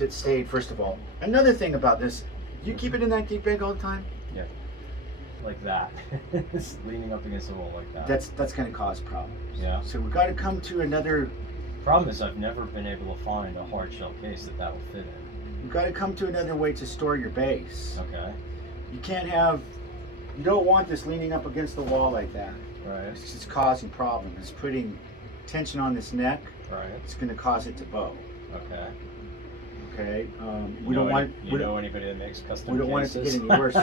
kept it stayed, first of all. Another thing about this, you keep it in that deep bank all the time? Yeah. Like that. It's leaning up against the wall like that. That's going to cause problems. Yeah. So we've got to come to another... Problem is I've never been able to find a hard shell case that will fit in. You've got to come to another way to store your bass. Okay. You can't have... You don't want this leaning up against the wall like that. Right. It's just causing problems. It's putting tension on this neck. Right. It's going to cause it to bow. Okay. Okay. We don't want. You know anybody that makes custom? We don't want it to get any worse.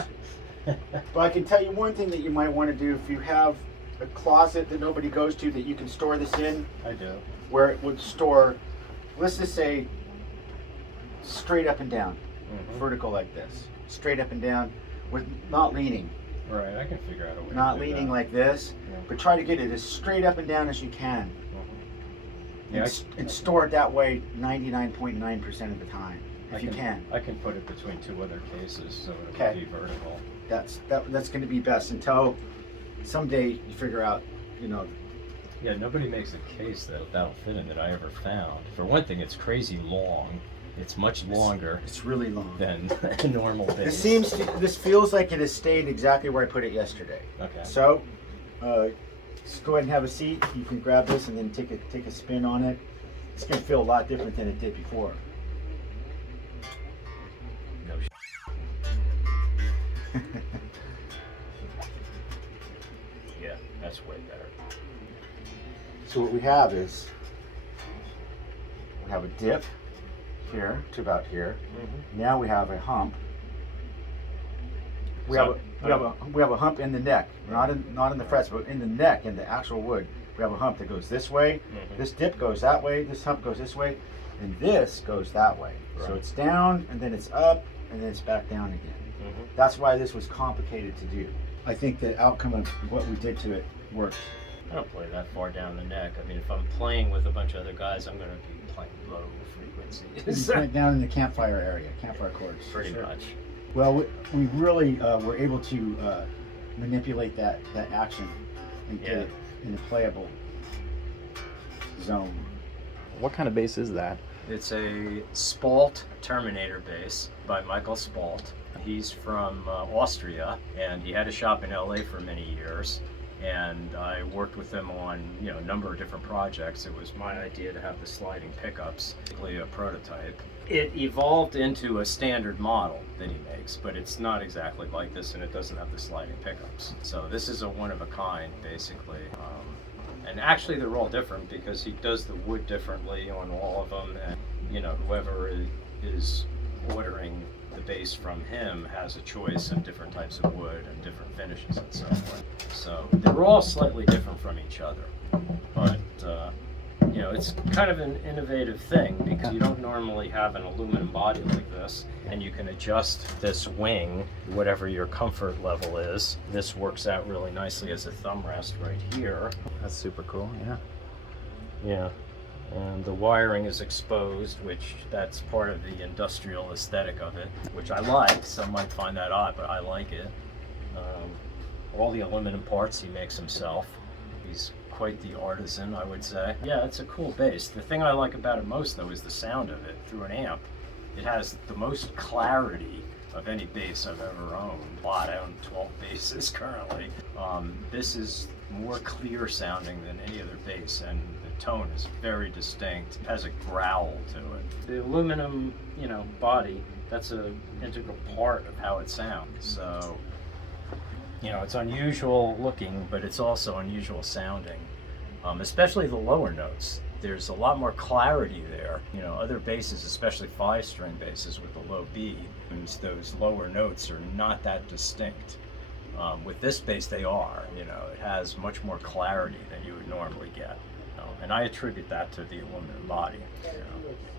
But I can tell you one thing that you might want to do if you have a closet that nobody goes to that you can store this in. I do. Where it would store, let's just say, straight up and down, vertical like this, straight up and down, with not leaning. Right. I can figure out a way. Not leaning like this, but try to get it as straight up and down as you can. Yeah, and store it that way 99.9% of the time, if you can. I can put it between two other cases so it Okay. will be vertical. That's going to be best until someday you figure out, you know. Yeah, nobody makes a case that'll fit in that I ever found. For one thing, it's crazy long. It's much longer. It's really long than a normal bass. This feels like it has stayed exactly where I put it yesterday. Okay. So, just go ahead and have a seat. You can grab this and then take a spin on it. It's going to feel a lot different than it did before. No Yeah, that's way better. So what we have is, we have a dip here to about here. Now we have a hump. We have a hump in the neck, not in the frets, but in the neck, in the actual wood. We have a hump that goes this way. This dip goes that way. This hump goes this way, and this goes that way. Right. So it's down, and then it's up, and then it's back down again. That's why this was complicated to do. I think the outcome of what we did to it worked. I don't play that far down the neck. I mean, if I'm playing with a bunch of other guys, I'm going to be playing low frequencies. Right down in the campfire area, campfire chords. Pretty much. Well, we really were able to manipulate that action and get it in a playable zone. What kind of bass is that? It's a Spalt Terminator bass by Michael Spalt. He's from Austria, and he had a shop in LA for many years. And I worked with him on a number of different projects. It was my idea to have the sliding pickups, basically a prototype. It evolved into a standard model that he makes, but it's not exactly like this, and it doesn't have the sliding pickups. So this is a one-of-a-kind, basically. And actually they're all different because he does the wood differently on all of them, and whoever is ordering the bass from him has a choice of different types of wood and different finishes and so forth. So they're all slightly different from each other, but it's kind of an innovative thing because you don't normally have an aluminum body like this, and you can adjust this wing whatever your comfort level is. This works out really nicely as a thumb rest right here. That's super cool. Yeah. And the wiring is exposed, which that's part of the industrial aesthetic of it, which I like. Some might find that odd, but I like it. All the aluminum parts he makes himself. He's quite the artisan, I would say. Yeah, it's a cool bass. The thing I like about it most, though, is the sound of it through an amp. It has the most clarity of any bass I've ever owned. I own 12 basses currently. This is more clear sounding than any other bass, and the tone is very distinct. It has a growl to it. The aluminum, body, that's an integral part of how it sounds. So, it's unusual looking, but it's also unusual sounding, especially the lower notes. There's a lot more clarity there. Other basses, especially 5-string basses with the low B, those lower notes are not that distinct. With this bass, they are. It has much more clarity than you would normally get. And I attribute that to the aluminum body.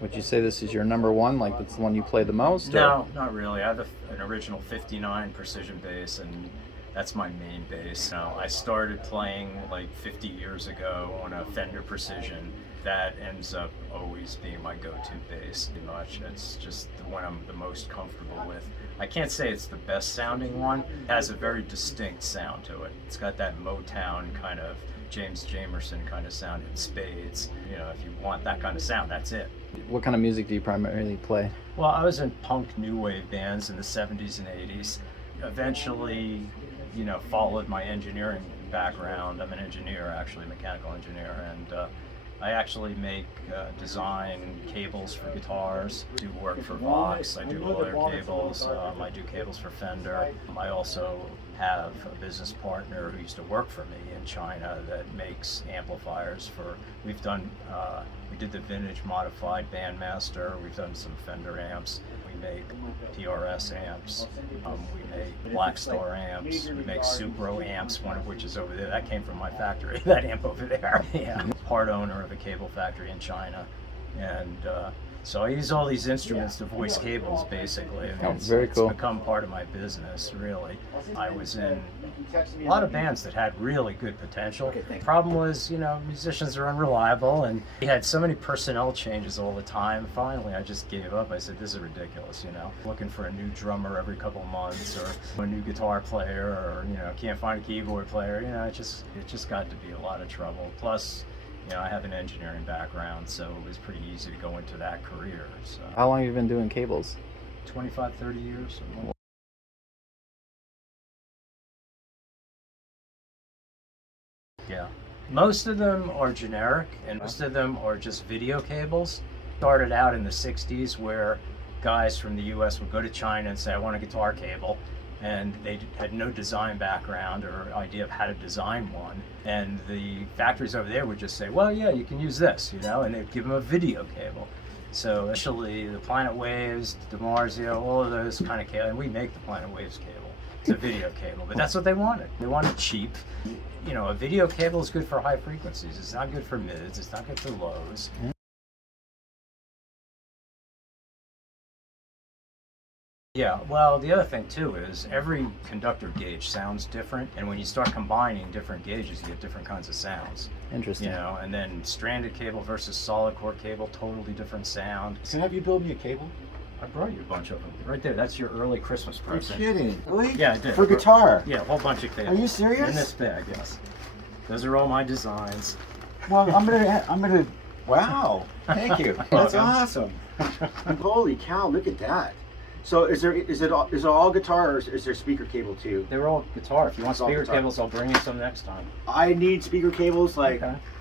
Would you say this is your number one? Like that's the one you play the most? No, not really. I have an original 59 precision bass, and that's my main bass. I started playing like 50 years ago on a Fender Precision. That ends up always being my go-to bass, pretty much. It's just the one I'm the most comfortable with. I can't say it's the best sounding one. It has a very distinct sound to it. It's got that Motown kind of James Jamerson kind of sound in spades. If you want that kind of sound, that's it. What kind of music do you primarily play? Well, I was in punk new wave bands in the 70s and 80s. Eventually, followed my engineering background. I'm an engineer, actually, mechanical engineer, and I actually make design cables for guitars, do work for Vox, I do lawyer cables, I do cables for Fender. I also have a business partner who used to work for me in China that makes amplifiers for, we did the vintage modified Bandmaster, we've done some Fender amps, we make PRS amps, we make Black Star amps, we make Supro amps, one of which is over there. That came from my factory, that amp over there. Yeah. Part owner of a cable factory in China. And so I use all these instruments to voice cables, basically. I mean, Very cool. It's become part of my business, really. I was in a lot of bands that had really good potential. The problem was, musicians are unreliable, and we had so many personnel changes all the time. Finally, I just gave up. I said, this is ridiculous, Looking for a new drummer every couple of months, or a new guitar player, or, can't find a keyboard player. It just got to be a lot of trouble. Plus, I have an engineering background, so it was pretty easy to go into that career. So How long have you been doing cables? 25, 30 years. Or more. Yeah. Most of them are generic, and most of them are just video cables. Started out in the 60s where guys from the US would go to China and say, I want a guitar cable. And they had no design background or idea of how to design one. And the factories over there would just say, well, yeah, you can use this, and they'd give them a video cable. So initially, the Planet Waves, DiMarzio, all of those kind of cables, and we make the Planet Waves cable. It's a video cable, but that's what they wanted. They wanted cheap. A video cable is good for high frequencies. It's not good for mids. It's not good for lows. Yeah, well, the other thing too is every conductor gauge sounds different, and when you start combining different gauges, you get different kinds of sounds. Interesting. And then stranded cable versus solid core cable, totally different sound. Can I have you build me a cable? I brought you a bunch of them. Right there, that's your early Christmas present. You're kidding. Really? Yeah, I did. For guitar? Yeah, a whole bunch of cables. Are you serious? In this bag, yes. Those are all my designs. Well, I'm gonna, wow, thank you. That's awesome. Holy cow, look at that. So is it all guitar, or is there speaker cable too? They're all guitar. If you want It's all speaker guitar. cables, I'll bring you some next time. I need speaker cables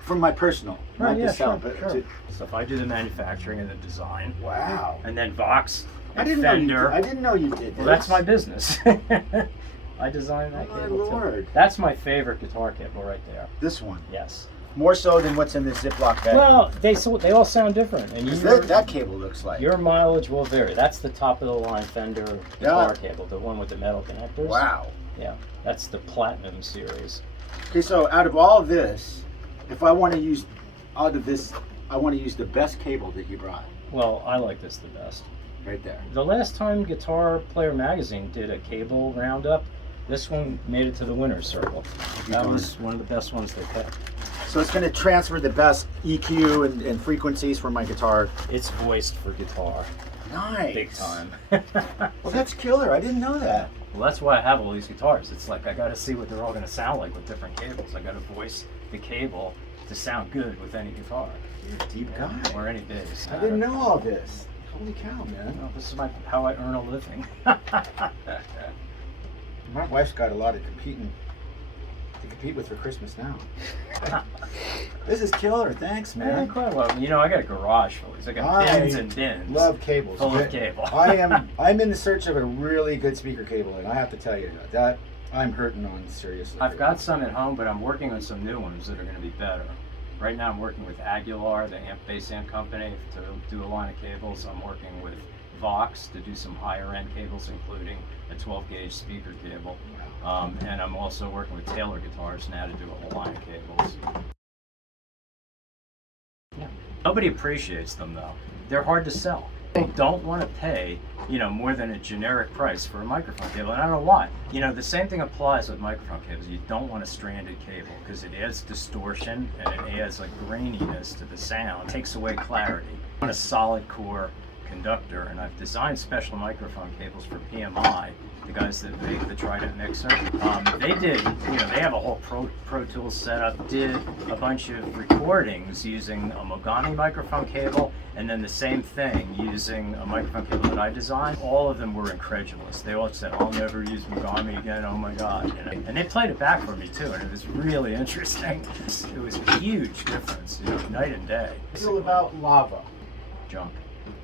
from my personal, not to sell, but sure. So if I do the manufacturing and the design, wow. and then Vox I and didn't Fender. I didn't know you did this. Well, that's my business. I designed that Oh, my cable Lord. too. That's my favorite guitar cable right there. This one. Yes. More so than what's in this Ziploc bag. Well, they all sound different, and that cable looks like. your mileage will vary. That's the top of the line Fender guitar cable, the one with the metal connectors. Wow. Yeah, that's the Platinum series. Okay, so out of all of this, if I want to use I want to use the best cable that you brought. Well, I like this the best. Right there. The last time Guitar Player Magazine did a cable roundup, this one made it to the winner's circle. That was one of the best ones they picked. So it's going to transfer the best EQ and frequencies from my guitar. It's voiced for guitar. Nice. Big time. Well, that's killer. I didn't know that. Well, that's why I have all these guitars. It's like I got to see what they're all going to sound like with different cables. I got to voice the cable to sound good with any guitar. You're a deep guy. Or any bass. I didn't know all this. Holy cow, man. Well, this is how I earn a living. My wife's got a lot of to compete with for Christmas now. This is killer. Thanks, Yeah, man. quite well. I got a garage full of these. I got bins and bins. Love cables. Full of cable. I'm in the search of a really good speaker cable, and I have to tell you that I'm hurting on seriously. I've got some at home, but I'm working on some new ones that are going to be better. Right now I'm working with Aguilar, the bass amp company, to do a line of cables. I'm working with Vox to do some higher end cables, including a 12 gauge speaker cable. And I'm also working with Taylor Guitars now to do a whole line of cables. Yeah. Nobody appreciates them though. They're hard to sell. They don't want to pay, more than a generic price for a microphone cable, and I don't know why. The same thing applies with microphone cables. You don't want a stranded cable because it adds distortion and it adds like graininess to the sound. It takes away clarity. You want a solid core conductor, and I've designed special microphone cables for PMI, the guys that make the Trident mixer. They did, they have a whole Pro Tools setup, did a bunch of recordings using a Mogami microphone cable, and then the same thing using a microphone cable that I designed. All of them were incredulous. They all said, "I'll never use Mogami again, oh my God." And they played it back for me too, and it was really interesting. It was a huge difference, night and day. It's all about lava. Junk.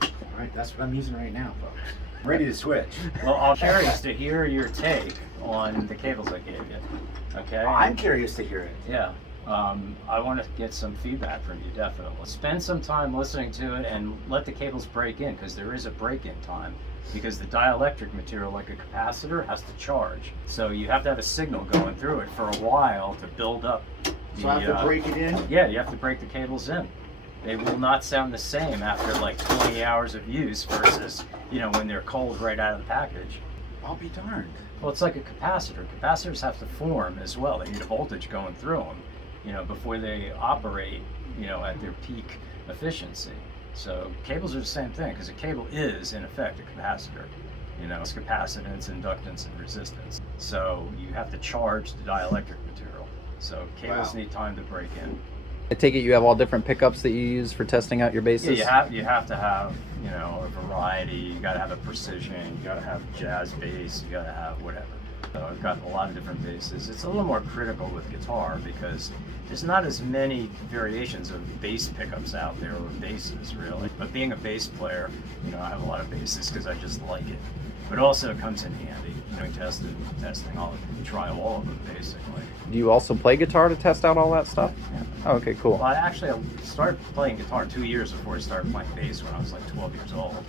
All right, that's what I'm using right now, folks. I'm ready to switch. Well, I'm curious to hear your take on the cables I gave you. Okay? I'm curious to hear it. Yeah. I want to get some feedback from you, definitely. Spend some time listening to it and let the cables break in, because there is a break-in time. Because the dielectric material, like a capacitor, has to charge. So you have to have a signal going through it for a while to build up. So I have to break it in? Yeah, you have to break the cables in. They will not sound the same after like 20 hours of use versus, when they're cold right out of the package. I'll be darned. Well, it's like a capacitor. Capacitors have to form as well. They need a voltage going through them, before they operate, at their peak efficiency. So cables are the same thing, because a cable is, in effect, a capacitor. It's capacitance, inductance, and resistance. So you have to charge the dielectric material. So cables need time to break in. I take it you have all different pickups that you use for testing out your basses? Yeah, you have to have, a variety. You got to have a precision. You got to have jazz bass. You got to have whatever. So I've got a lot of different basses. It's a little more critical with guitar because there's not as many variations of bass pickups out there, or basses really. But being a bass player, I have a lot of basses because I just like it. But also it comes in handy, testing. I'll try all of them basically. Do you also play guitar to test out all that stuff? Yeah. Oh, okay, cool. Well, I started playing guitar 2 years before I started playing bass when I was like 12 years old.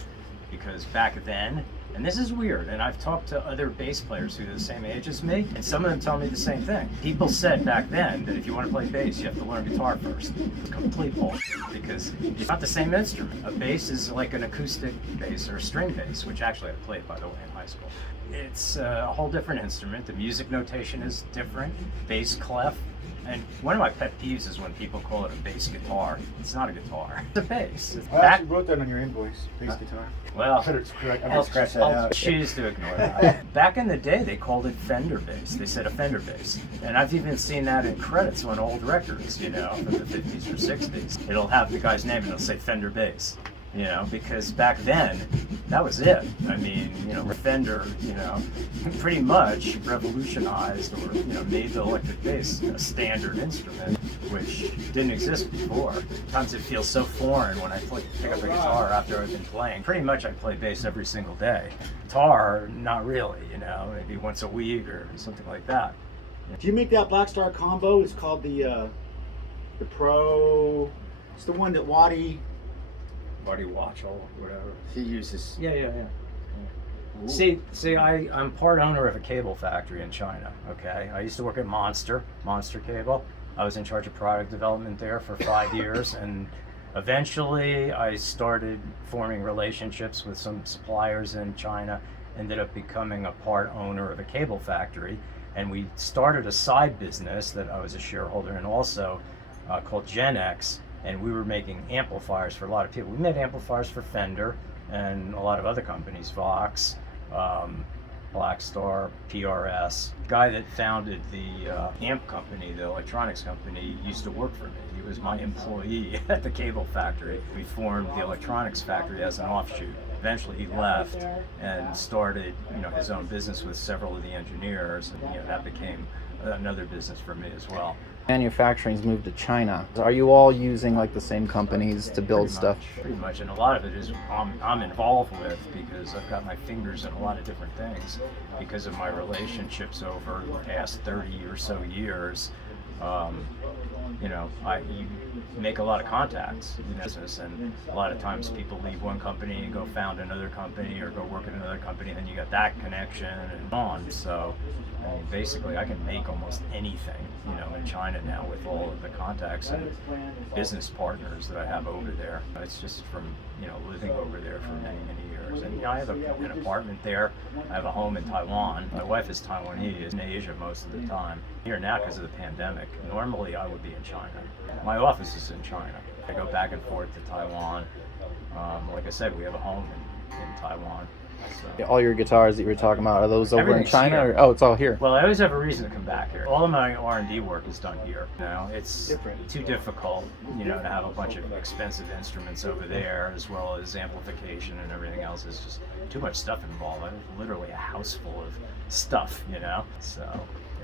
Because back then, and this is weird, and I've talked to other bass players who are the same age as me, and some of them tell me the same thing. People said back then that if you want to play bass, you have to learn guitar first. It's complete bullshit, because it's not the same instrument. A bass is like an acoustic bass or a string bass, which actually I played, by the way, in high school. It's a whole different instrument. The music notation is different. Bass clef. And one of my pet peeves is when people call it a bass guitar. It's not a guitar. It's a bass. I actually wrote that on your invoice, bass guitar. Well, I'm gonna scratch that I'll out. choose to ignore that. Back in the day, they called it Fender bass. They said a Fender bass. And I've even seen that in credits on old records, from the 50s or 60s. It'll have the guy's name and it'll say Fender bass. Because back then, that was it. I mean, Fender, pretty much revolutionized or, made the electric bass a standard instrument, which didn't exist before. Sometimes it feels so foreign when I pick up a guitar after I've been playing. Pretty much I play bass every single day. Guitar, not really, maybe once a week or something like that. Do you make that Black Star combo? It's called the Pro. It's the one that Waddy Watchell, whatever. he uses. Yeah. See, I'm part owner of a cable factory in China, okay? I used to work at Monster Cable. I was in charge of product development there for 5 years, and eventually I started forming relationships with some suppliers in China, ended up becoming a part owner of a cable factory, and we started a side business that I was a shareholder in also called Gen X, and we were making amplifiers for a lot of people. We made amplifiers for Fender and a lot of other companies, Vox, Black Star, PRS. The guy that founded the amp company, the electronics company, used to work for me. He was my employee at the cable factory. We formed the electronics factory as an offshoot. Eventually he left and started, his own business with several of the engineers, and that became another business for me as well. Manufacturing's moved to China. Are you all using like the same companies to build stuff? Pretty much, and a lot of it is I'm involved with because I've got my fingers in a lot of different things because of my relationships over the past 30 or so years. You make a lot of contacts in business, and a lot of times people leave one company and go found another company or go work at another company, and then you got that connection and on. So basically I can make almost anything, in China now with all of the contacts and business partners that I have over there. It's just from, living over there for many, many years. And I have an apartment there. I have a home in Taiwan. My wife is Taiwanese, in Asia most of the time. Here now because of the pandemic, pandemic, normally I would be in China. My office is in China. I go back and forth to Taiwan. Like I said, we have a home in Taiwan. So. All your guitars that you were talking about, are those over in Everything's China? here. Or, oh, it's all here. Well, I always have a reason to come back here. All of my R&D work is done here. You know, it's too difficult, you know, to have a bunch of expensive instruments over there, as well as amplification and everything else. It's just too much stuff involved. I have literally a house full of stuff, you know. So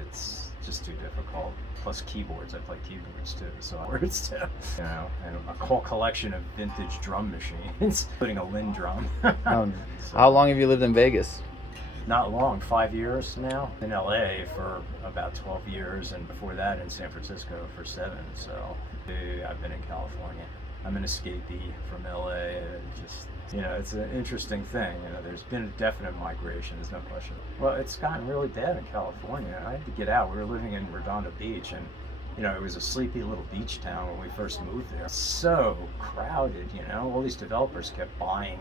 it's just too difficult. Plus keyboards. I play keyboards too, so words too. You know, and a whole collection of vintage drum machines, including a Linn drum. So, How long have you lived in Vegas? not long, 5 years now. In LA for about 12 years, and before that in San Francisco for 7. So I've been in California. I'm an escapee from LA. Just, you know, it's an interesting thing. You know, there's been a definite migration, there's no question. Well, it's gotten really bad in California. I had to get out. We were living in Redondo Beach, and you know, it was a sleepy little beach town when we first moved there. So crowded, you know, all these developers kept buying,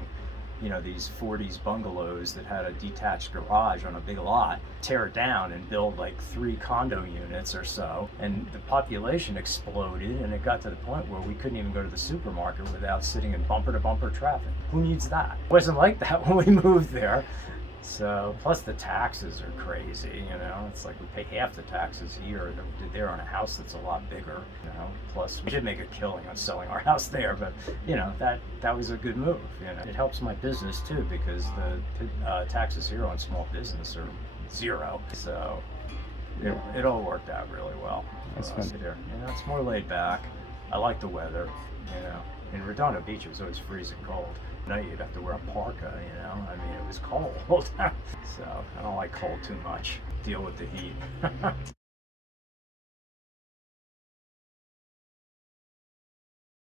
you know, these 40s bungalows that had a detached garage on a big lot, tear it down and build like 3 condo units or so. And the population exploded, and it got to the point where we couldn't even go to the supermarket without sitting in bumper to bumper traffic. Who needs that? It wasn't like that when we moved there. So, plus the taxes are crazy, you know, it's like we pay half the taxes here that we did there on a house that's a lot bigger, you know, plus we did make a killing on selling our house there, but, you know, that was a good move, you know. It helps my business too, because the taxes here on small business are 0, so it all worked out really well. That's for us here. You know, it's more laid back. I like the weather, you know. In Redondo Beach, it was always freezing cold. Now you'd have to wear a parka, you know. I mean, it was cold. So I don't like cold too much. Deal with the heat.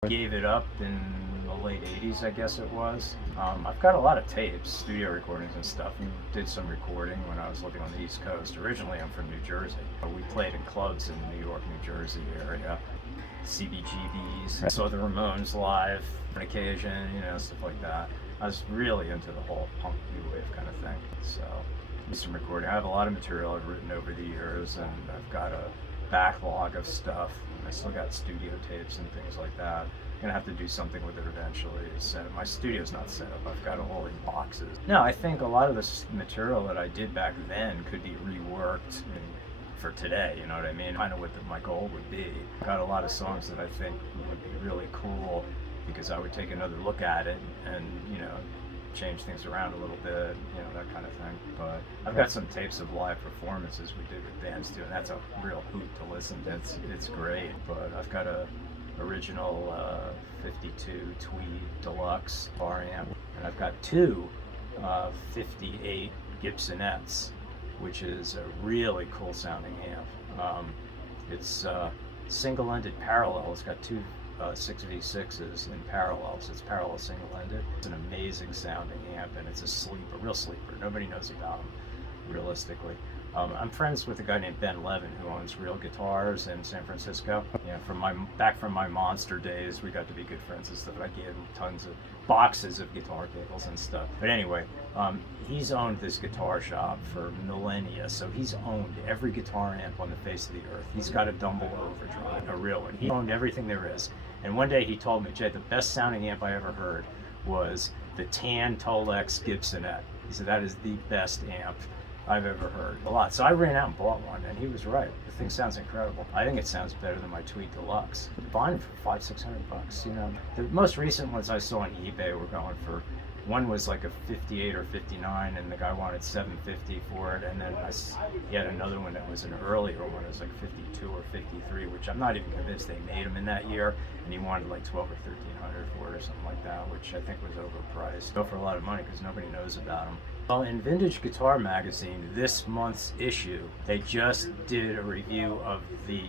Gave it up in the late 80s, I guess it was. I've got a lot of tapes, studio recordings and stuff, and did some recording when I was living on the East Coast. Originally, I'm from New Jersey. We played in clubs in New York, New Jersey area. CBGBs. I saw the Ramones live on occasion, you know, stuff like that. I was really into the whole punk new wave kind of thing. So, did some recording. I have a lot of material I've written over the years, and I've got a backlog of stuff. I still got studio tapes and things like that. I'm gonna have to do something with it eventually. My studio's not set up. I've got all in boxes. No, I think a lot of this material that I did back then could be reworked for today, you know what I mean? Kind of what my goal would be. Got a lot of songs that I think would be really cool because I would take another look at it and, you know, change things around a little bit, you know, that kind of thing. But I've got some tapes of live performances we did with bands too, and that's a real hoot to listen to. It's great. But I've got a original 52 Tweed Deluxe bar amp, and I've got 2 58 Gibsonettes, which is a really cool sounding amp. It's single-ended parallel. It's got 2 6v6s in parallel, so it's parallel single-ended. It's an amazing sounding amp, and it's a real sleeper. Nobody knows about them, realistically. I'm friends with a guy named Ben Levin who owns Real Guitars in San Francisco. You know, back from my Monster days, we got to be good friends and stuff. I gave him tons of boxes of guitar cables and stuff. But anyway, he's owned this guitar shop for millennia, so he's owned every guitar amp on the face of the earth. He's got a Dumble Overdrive, a real one. He owned everything there is. And one day he told me, Jay, the best sounding amp I ever heard was the Tan Tolex Gibsonette. He said, that is the best amp I've ever heard. A lot. So I ran out and bought one, and he was right. The thing sounds incredible. I think it sounds better than my Tweed Deluxe. Buying it for $500-600, you know. The most recent ones I saw on eBay were going for, one was like a 58 or 59, and the guy wanted $750 for it, and then he had another one that was an earlier one. It was like 52 or 53, which I'm not even convinced they made them in that year, and he wanted like 12 or 1300 for it or something like that, which I think was overpriced. Go for a lot of money because nobody knows about them. Well, in Vintage Guitar Magazine, this month's issue, they just did a review of the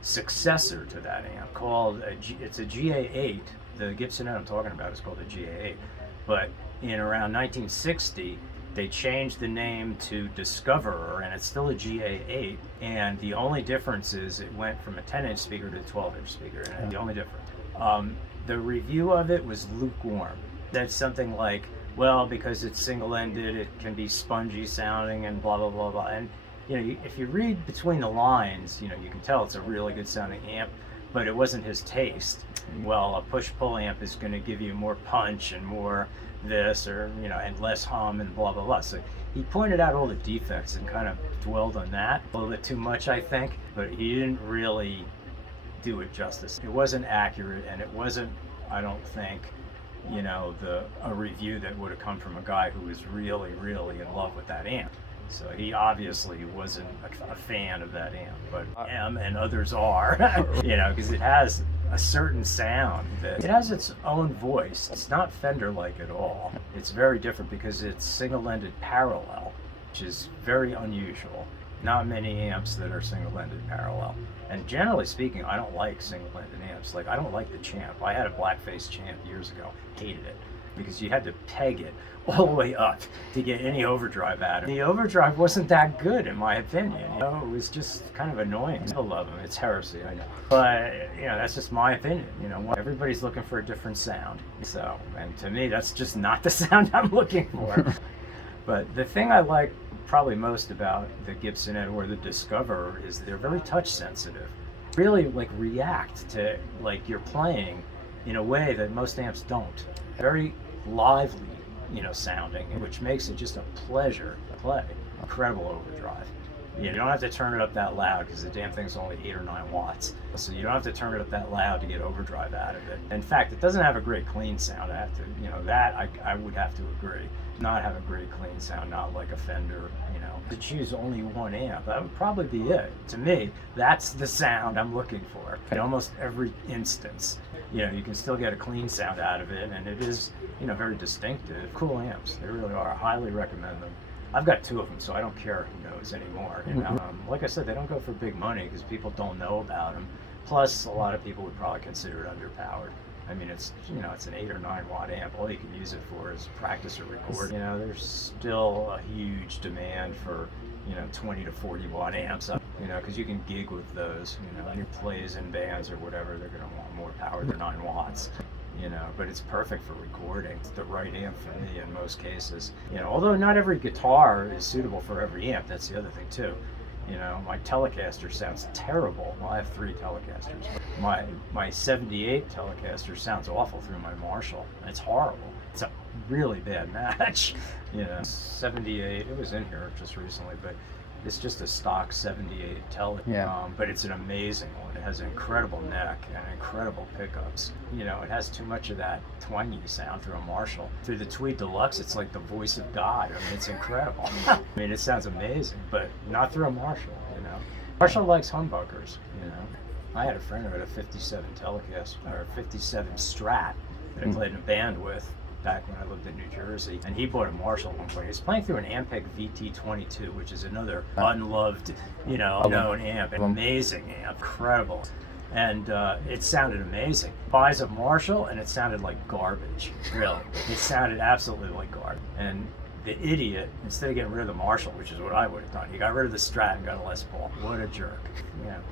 successor to that amp called, it's a GA8. The Gibsonette I'm talking about is called a GA8. But in around 1960, they changed the name to Discoverer, and it's still a GA8. And the only difference is it went from a 10-inch speaker to a 12-inch speaker. And the only difference. The review of it was lukewarm. That's something like, well, because it's single-ended, it can be spongy sounding and blah, blah, blah, blah. And if you read between the lines, you can tell it's a really good sounding amp, but it wasn't his taste. Well, a push-pull amp is going to give you more punch and more this, or and less hum and blah blah blah. So he pointed out all the defects and kind of dwelled on that a little bit too much, I think, but he didn't really do it justice. It wasn't accurate, and it wasn't, I don't think, a review that would have come from a guy who was really, really in love with that amp. So he obviously wasn't a fan of that amp, but I am, and others are, because it has a certain sound that it has its own voice. It's not Fender-like at all. It's very different because it's single-ended parallel, which is very unusual. Not many amps that are single-ended parallel. And generally speaking, I don't like single-ended amps. Like, I don't like the Champ. I had a blackface Champ years ago. Hated it because you had to peg it all the way up to get any overdrive out of it. The overdrive wasn't that good, in my opinion. It was just kind of annoying. I love them. It's heresy, I know. But, that's just my opinion. Everybody's looking for a different sound. So, and to me, that's just not the sound I'm looking for. But the thing I like probably most about the Gibson or the Discoverer is they're very touch sensitive. Really react to you're playing in a way that most amps don't. Very lively, sounding, which makes it just a pleasure to play. Incredible overdrive. You don't have to turn it up that loud because the damn thing's only 8 or 9 watts. So you don't have to turn it up that loud to get overdrive out of it. In fact, it doesn't have a great clean sound. I have to, that I would have to agree. Not have a great clean sound, not like a Fender, To choose only one amp, that would probably be it. To me, that's the sound I'm looking for. In almost every instance, you can still get a clean sound out of it, and it is, very distinctive. Cool amps, they really are. I highly recommend them. I've got 2 of them, so I don't care who knows anymore. Like I said, they don't go for big money because people don't know about them. Plus, a lot of people would probably consider it underpowered. I mean, it's it's an 8 or 9 watt amp. All you can use it for is practice or record. There's still a huge demand for 20 to 40 watt amps. Because you can gig with those. Your plays in bands or whatever, they're going to want more power than 9 watts. But it's perfect for recording. It's the right amp for me in most cases. Although not every guitar is suitable for every amp. That's the other thing too. My Telecaster sounds terrible. Well, I have 3 Telecasters. My 78 Telecaster sounds awful through my Marshall. It's horrible. It's a really bad match. 78, it was in here just recently, but it's just a stock 78 Tele. Yeah. But it's an amazing one. It has an incredible neck and incredible pickups. It has too much of that twangy sound through a Marshall. Through the Tweed Deluxe, it's like the voice of God. I mean, it's incredible. It sounds amazing, but not through a Marshall, Marshall likes humbuckers, I had a friend who had a 57 Telecaster, or 57 Strat that I played in a band with back when I lived in New Jersey, and he bought a Marshall at one point. He was playing through an Ampeg VT22, which is another unloved, known amp. An amazing amp, incredible. And it sounded amazing. Buys a Marshall, and it sounded like garbage, really. It sounded absolutely like garbage. And the idiot, instead of getting rid of the Marshall, which is what I would have done, he got rid of the Strat and got a Les Paul. What a jerk.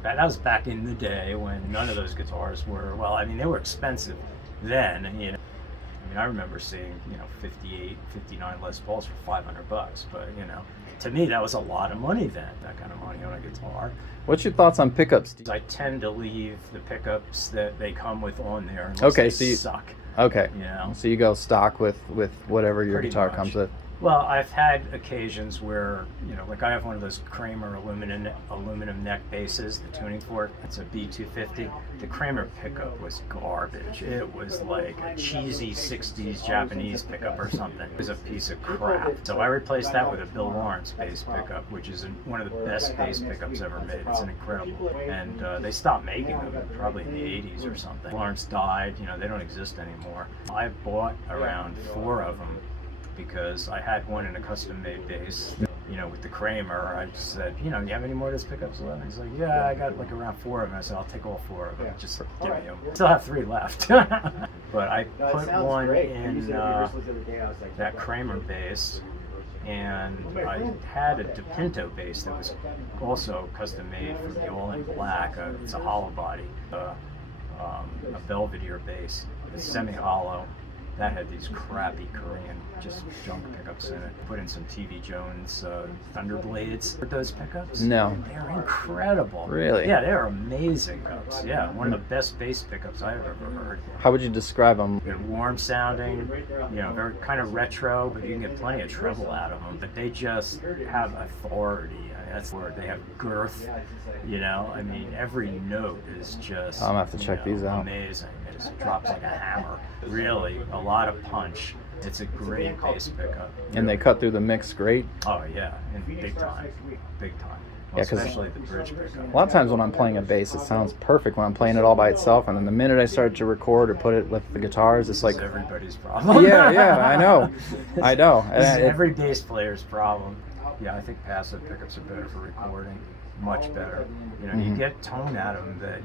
That was back in the day when none of those guitars were, they were expensive then, I remember seeing, 58, 59 Les Pauls for $500, but, to me, that was a lot of money then, that kind of money on a guitar. What's your thoughts on pickups? I tend to leave the pickups that they come with on there unless they suck. Okay. So you go stock with whatever your guitar comes with. Well, I've had occasions where, I have one of those Kramer aluminum neck basses, the tuning fork. It's a B250. The Kramer pickup was garbage. It was like a cheesy 60s Japanese pickup or something. It was a piece of crap. So I replaced that with a Bill Lawrence bass pickup, which is one of the best bass pickups ever made. It's an incredible. And they stopped making them probably in the 80s or something. Lawrence died. They don't exist anymore. I bought around 4 of them, because I had one in a custom-made bass, with the Kramer. I just said, you have any more of those pickups left? He's like, yeah, I got around 4 of them. I said, I'll take all 4 of them. Just give me them. Still have 3 left. But I put one in that Kramer bass, and I had a DePinto bass that was also custom-made for the All in Black. It's a hollow body, a Belvedere bass. It's semi-hollow. that had these crappy Korean just junk pickups in it. Put in some TV Jones Thunderblades. Heard those pickups? No. They're incredible. Really? Yeah, they're amazing pickups. Yeah, one of the best bass pickups I've ever heard. How would you describe them? They're warm sounding, very kind of retro, but you can get plenty of treble out of them. But they just have authority. That's the word. They have girth. I mean, every note is just. I'm gonna have to check these out. Amazing. It just drops like a hammer. Really, a lot of punch. It's a great bass pickup. And they cut through the mix great. Oh yeah, and big time, big time. Yeah, 'cause Especially the bridge pickup. A lot of times when I'm playing a bass, it sounds perfect when I'm playing it all by itself, and then the minute I start to record or put it with the guitars, it's like. It's everybody's problem. Yeah, I know. This is every bass player's problem. Yeah, I think passive pickups are better for recording. Much better. You get tone out of them that,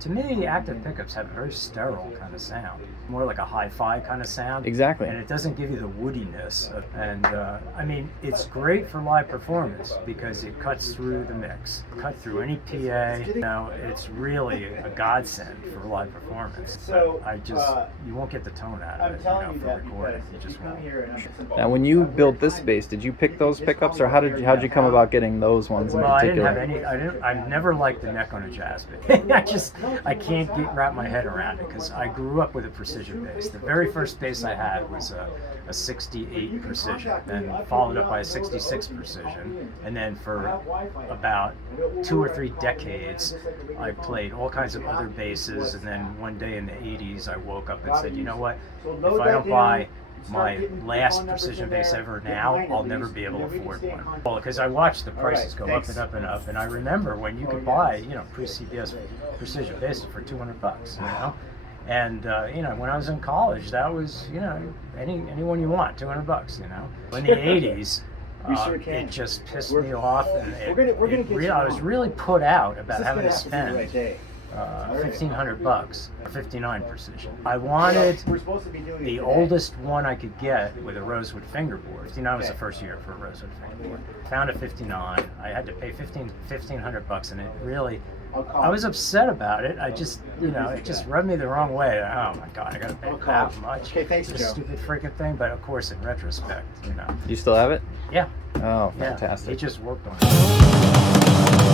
to me, active pickups have a very sterile kind of sound. More like a hi-fi kind of sound. Exactly. And it doesn't give you the woodiness. I mean, it's great for live performance because it cuts through the mix, cut through any PA. It's really a godsend for live performance. But you won't get the tone out of it, for recording. You just won't. Now, when you built this bass, did you pick those pickups, or how'd you come about getting those ones in Well, I particular? didn't have any. I never liked the neck on a jazz bass. I can't wrap my head around it because I grew up with a precision bass. The very first bass I had was a 68 precision, then followed up by a 66 precision, and then for about 2 or 3 decades, I played all kinds of other basses. And then one day in the 80s, I woke up and said, you know what? If I don't buy my last precision bass ever now, I'll never be able to afford one. Well, because I watched the prices go up and up and up, and I remember when you could buy, pre-CBS precision basses for $200, And when I was in college, that was, anyone you want, $200, In the 80s, it just pissed me off, and I was really put out about having to spend $1,500 for 59 precision. I wanted the oldest one I could get with a rosewood fingerboard. 59 was the first year for a rosewood fingerboard. Found a 59. I had to pay $1,500, and it really. I was upset about it. I just, it just rubbed me the wrong way. Oh my God, I gotta pay that much. Okay, thanks, It's a Joe. stupid freaking thing, but of course, in retrospect, You still have it? Yeah. Oh, Yeah. fantastic. It just worked on it.